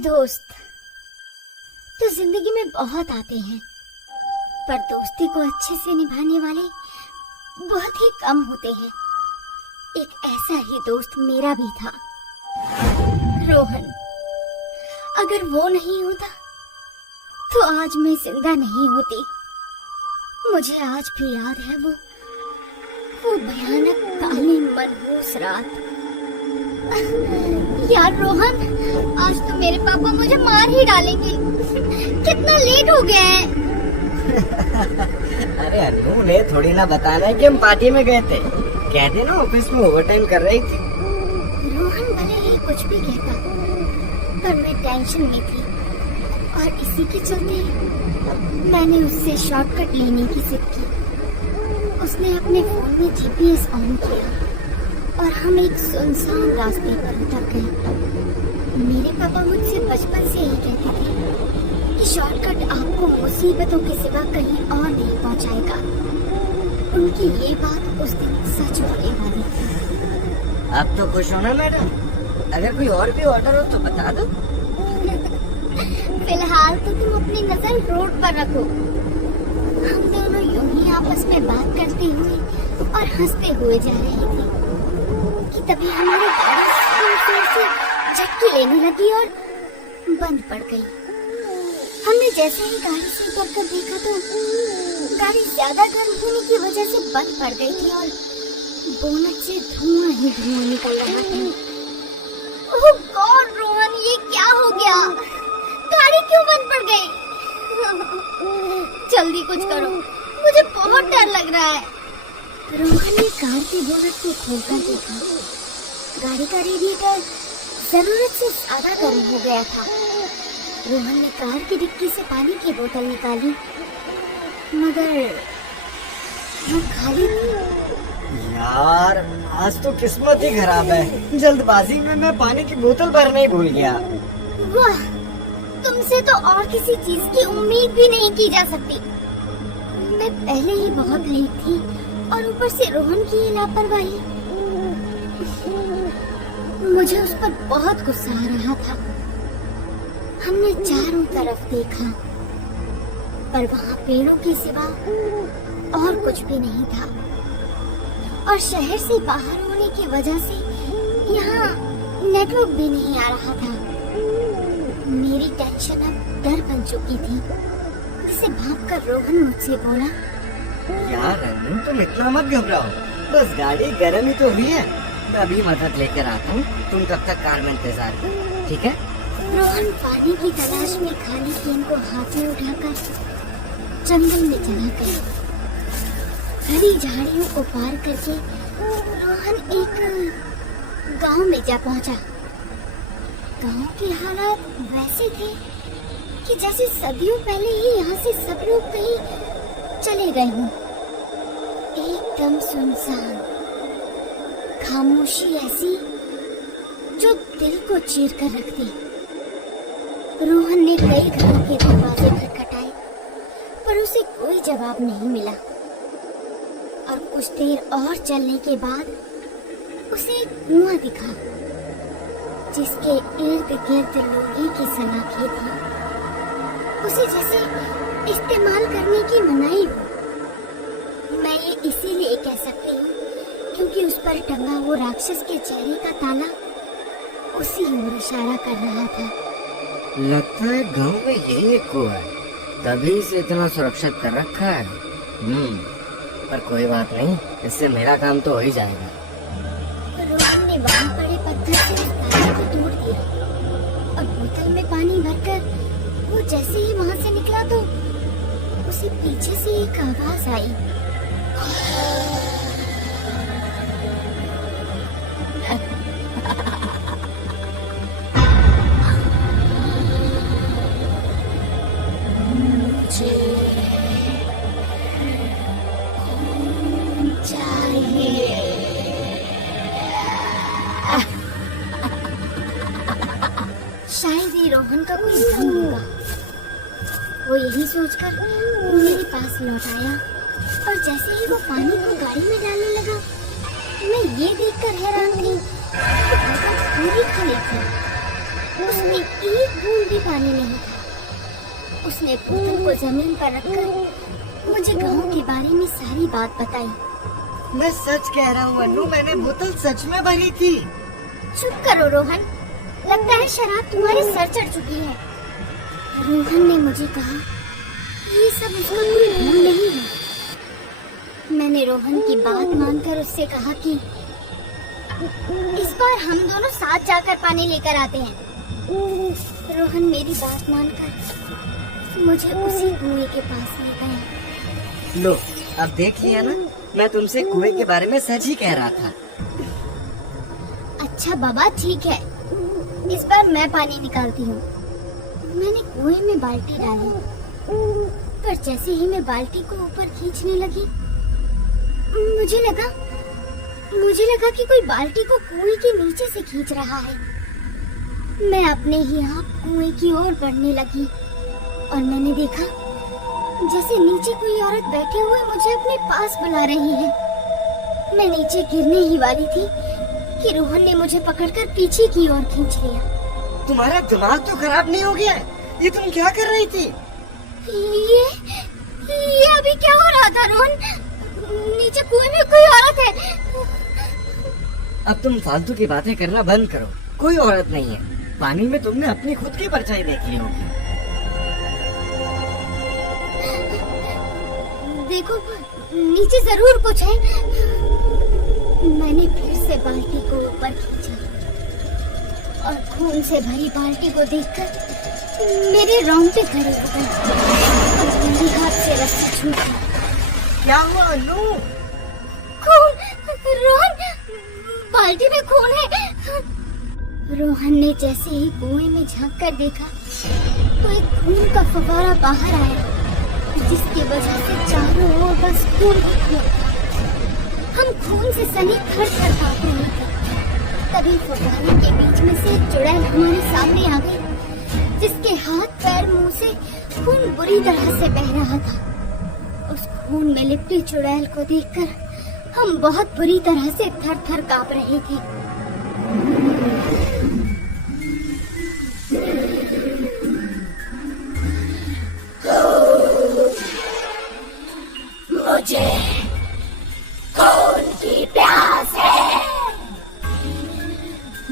दोस्त तो जिंदगी में बहुत आते हैं, पर दोस्ती को अच्छे से निभाने वाले बहुत ही कम होते हैं। एक ऐसा ही दोस्त मेरा भी था, रोहन। अगर वो नहीं होता तो आज मैं जिंदा नहीं होती। मुझे आज भी याद है वो भयानक काली मनहूस रात। यार रोहन, आज तो मेरे पापा मुझे मार ही डालेंगे। कितना लेट हो गया है। अरे अन्नू, उन्हें थोड़ी ना बताना है कि हम पार्टी में गए थे। कहते ना ऑफिस में ओवरटाइम कर रही थी। रोहन भले ही कुछ भी कहता, पर मैं टेंशन में थी और इसी के चलते मैंने उससे शॉर्टकट लेने की जिद की। उसने अपने फोन में जीपीएस ऑन किया और हम एक सुनसान रास्ते पर उतर गए। मेरे पापा मुझसे बचपन से ही कहते थे कि शॉर्टकट आपको मुसीबतों के सिवा कहीं और नहीं पहुंचाएगा। उनकी ये बात उस दिन सच होने वाली थी। आप तो खुश हो ना मैडम? अगर कोई और भी ऑर्डर हो तो बता दो। फिलहाल तो तुम अपनी नजर रोड पर रखो। हम दोनों यूं ही आपस में बात करते हुए और हंसते हुए जा रहे थे कि तभी हमारी गाड़ी से झटकी लेने लगी और बंद पड़ गई। हमने जैसे ही गाड़ी से उतर कर देखा तो गाड़ी ज्यादा गर्म होने की वजह से बंद पड़ गई थी और बोनट से धुआं ही धुआं निकल रहा था। ओह गॉड रोहन, ये क्या हो गया? गाड़ी क्यों बंद पड़ गई? जल्दी कुछ करो, मुझे बहुत डर लग रहा है। रोहन ने कार की बोनट को खोलकर देखा। गाड़ी का रेडिएटर जरूरत से ज्यादा गर्म हो गया था। रोहन ने कार की डिक्की से पानी की बोतल निकाली, मगर वो खाली थी। यार, आज तो किस्मत ही खराब है। जल्दबाजी में मैं पानी की बोतल भरना ही भूल गया। वाह, तुमसे तो और किसी चीज की उम्मीद भी नहीं की जा सकती। मैं पहले ही बहुत लेट थी और ऊपर से रोहन की ये लापरवाही। मुझे उस पर बहुत गुस्सा आ रहा था। हमने चारों तरफ देखा, पर वहाँ पेड़ों के सिवा और कुछ भी नहीं था। और शहर से बाहर होने की वजह से यहाँ नेटवर्क भी नहीं आ रहा था। मेरी टेंशन अब डर बन चुकी थी, जिसे भागकर रोहन मुझसे बोला, यार अन्नू, तुम इतना मत घबराओ। बस गाड़ी गर्म ही तो हुई है। मैं अभी मदद लेकर आता हूँ। तुम तब तक कार में इंतजार करो, ठीक है? रोहन पानी की तलाश में खाली केन को हाथ में उठाकर जंगल में चला गया। हरी झाड़ियों को पार करके रोहन एक गांव में जा पहुंचा। गांव के हालात वैसे थे कि जैसे सदियों पहले ही यहाँ से सब लोग कहीं चले गए हों। एकदम सुनसान, खामोशी ऐसी जो दिल को चीर कर रख दी। रोहन ने कई घरों के दरवाजे खटखटाए, पर उसे कोई जवाब नहीं मिला। और कुछ देर और चलने के बाद उसे एक कुआं दिखा, जिसके इर्द गिर्द लोहे की सलाखें थी। उसे जैसे इस्तेमाल करने की मनाही हो। मैं ये इसीलिए कह सकती हूँ क्योंकि उस पर टंगा वो राक्षस के चेहरे का ताला उसी ओर इशारा कर रहा था। लगता है गांव में यही एक कुआं है, तभी इसे इतना सुरक्षित कर रखा है। पर कोई बात नहीं, इससे मेरा काम तो हो ही जाएगा। रोहन ने वहाँ पड़े पत्थर से उस ताले को तोड़ दिया और बोतल में पानी भरकर वो जैसे ही वहाँ से निकला तो उसे पीछे से एक आवाज आई। शायद ये रोहन का कोई धन होगा। वो यही सोचकर मेरे पास लौट आया और जैसे ही वो पानी को गाड़ी में डालने लगा, मैं ये देखकर हैरान थी कि बोतल पूरी खाली थी। उसमें एक बूंद भी पानी नहीं था। उसने बोतल को जमीन पर रखकर मुझे गांव के बारे में सारी बात बताई। मैं सच कह रहा हूँ अनु, मैंने बोतल सच में भरी थी। चुप करो रोहन, लगता है शराब तुम्हारे सर चढ़ चुकी है। रोहन ने मुझे कहा ये सब उसका कोई भूल नहीं है। मैंने रोहन की बात मानकर उससे कहा कि इस बार हम दोनों साथ जाकर पानी लेकर आते हैं। रोहन मेरी बात मानकर मुझे उसी कुएं के पास ले गया। लो, अब देख लिया ना, मैं तुमसे कुएं के बारे में सच ही कह रहा था। अच्छा बाबा ठीक है, इस बार मैं पानी निकालती हूँ। मैंने कुएं में बाल्टी डाली, पर जैसे ही मैं बाल्टी को ऊपर खींचने लगी, मुझे लगा कि कोई बाल्टी को कुएं के नीचे से खींच रहा है। मैं अपने ही आप कुएं की ओर बढ़ने लगी और मैंने देखा जैसे नीचे कोई औरत बैठे हुए मुझे अपने पास बुला रही है। मैं नीचे गिरने ही वाली थी कि रोहन ने मुझे पकड़कर पीछे की ओर खींच लिया। तुम्हारा दिमाग तो खराब नहीं हो गया है? ये तुम क्या कर रही थी? ये अभी क्या हो रहा था रोहन? नीचे कुएं में कोई औरत है। अब तुम फालतू की बातें करना बंद करो। कोई औरत नहीं है, पानी में तुमने अपनी खुद की परछाई देखी होगी। देखो नीचे जरूर कुछ है। मैंने फिर से बाल्टी को ऊपर खींचा और खून से भरी बाल्टी को देखकर मेरे रोंगटे खड़े हो गए और मेरे हाथ से रस्सी छूट गई। क्या हुआ अनु? खून! रोहन, बाल्टी में खून है। रोहन ने जैसे ही कुएं में झांक कर देखा तो एक खून का फव्वारा बाहर आया, जिसकी वजह से चारों ओर बस खून ही खून था। हम खून से सने थर-थर कांप रहे थे। तभी फव्वारे के बीच में से एक चुड़ैल हमारे सामने आ गई, जिसके हाथ पैर मुंह से खून बुरी तरह से बह रहा था। उस खून में लिपटी चुड़ैल को देखकर हम बहुत बुरी तरह से थर-थर कांप रहे थे। मुझे खून की प्यास है।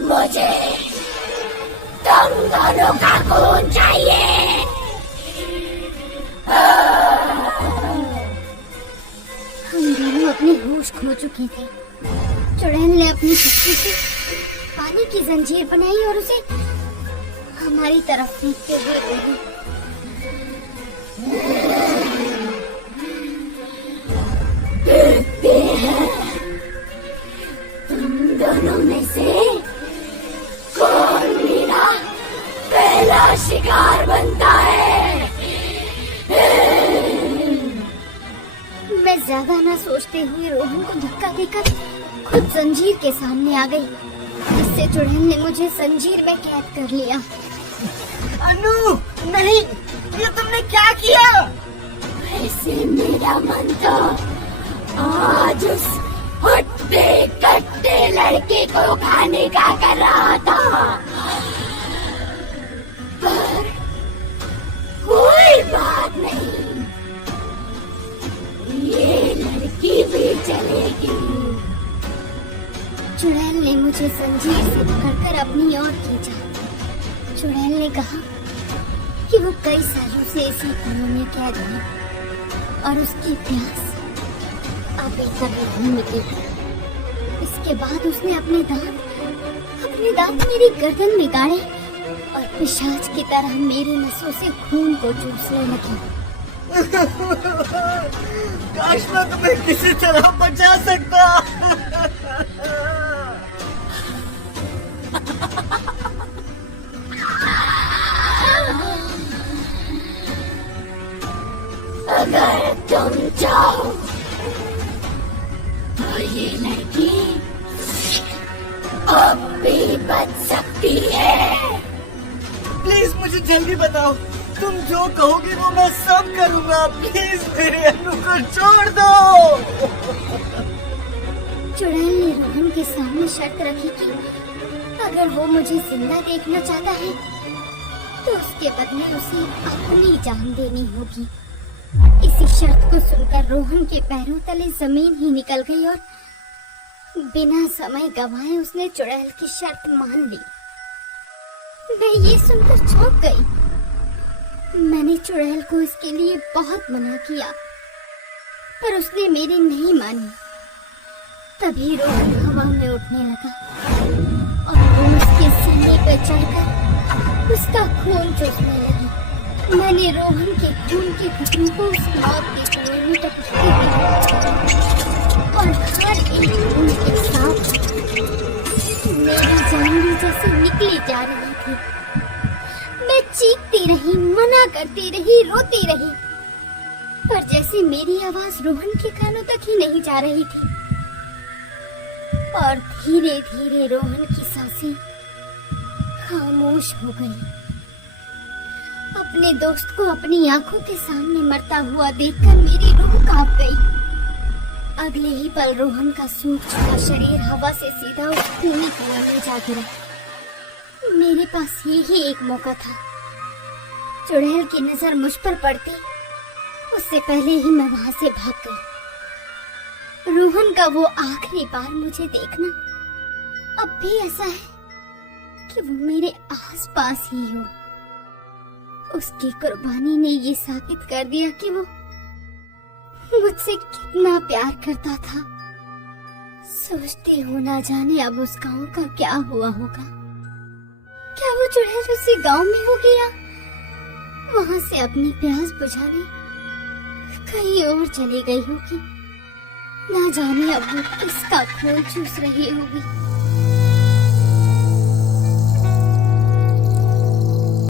मुझे तुम दोनों का खून चाहिए। हम दोनों अपने होश खो चुके थे। चुड़ैल ने अपनी शक्ति से पानी की जंजीर बनाई और उसे हमारी तरफ फेंकते हुए बोली, देखते हैं तुम दोनों में से कौन मेरा पहला शिकार बनता है। मैं ज्यादा ना सोचते हुए रोहन को धक्का देकर खुद जंजीर के सामने आ गई, जिससे चुड़ैल ने मुझे जंजीर में कैद कर लिया। अनु नहीं, ये तुमने क्या किया? ऐसे मेरा मन तो आज उस हट्टे कट्टे लड़के को खाने का कर रहा था, पर कोई बात नहीं, ये लड़की भी चलेगी। चुड़ैल ने मुझे जंजीर से पकड़कर अपनी ओर खींचा। चुड़ैल ने कहा कि वो कई सालों से इसी कुएं में कैद है और उसकी प्यास अभी कभी नहीं मिटी। इसके बाद उसने अपने दांत मेरी गर्दन में गाड़े और पिशाच की तरह मेरी नसों से खून को चूसने लगी। काश मैं तुम्हें किसी तरह बचा सकता। अगर तुम चाहो तो ये लड़की अब भी बच सकती है। प्लीज मुझे जल्दी बताओ, तुम जो कहोगे वो मैं सब करूंगा। प्लीज मेरे अनु को छोड़ दो। चुड़ैल ने रोहन के सामने शर्त रखी कि अगर वो मुझे जिंदा देखना चाहता है तो उसके बदले उसे अपनी जान देनी होगी। इसी शर्त को सुनकर रोहन के पैरों तले जमीन ही निकल गई और बिना समय गंवाए उसने चुड़ैल की शर्त मान ली। मैं ये सुनकर चौंक गई। मैंने चुड़ैल को इसके लिए बहुत मना किया, पर उसने मेरी नहीं मानी। तभी रोहन हवा में उठने लगा और वो उसके सीने पर चढ़कर उसका खून चूसने लगी। मैंने रोहन के खून के घुटनों को उस मौत के कुएं में टपकते देखा और हर एक खून के साथ मेरी जान भी जैसे निकली जा रही थी। मैं चीखती रही, मना करती रही, रोती रही, पर जैसे मेरी आवाज रोहन के कानों तक ही नहीं जा रही थी। और धीरे धीरे रोहन की सांसें खामोश हो गई। अपने दोस्त को अपनी आंखों के सामने मरता हुआ देखकर मेरी रूह कांप गई। अगले ही पल रोहन का सूख चुका शरीर हवा से सीधा उस खूनी कुएं में जा गिरा। मेरे पास यही एक मौका था। चुड़ैल की नजर मुझ पर पड़ती उससे पहले ही मैं वहां से भाग गई। रोहन का वो आखिरी बार मुझे देखना अब भी ऐसा है कि वो मेरे आसपास ही हो। उसकी कुर्बानी ने ये साबित कर दिया कि वो मुझसे कितना प्यार करता था। सोचती हूँ ना जाने अब उस गांव का क्या हुआ होगा। क्या वो चुड़ैल उसी गांव में होगी या वहां से अपनी प्यास बुझाने कहीं और चली गई होगी। ना जाने अब वो किसका खून चूस रही होगी।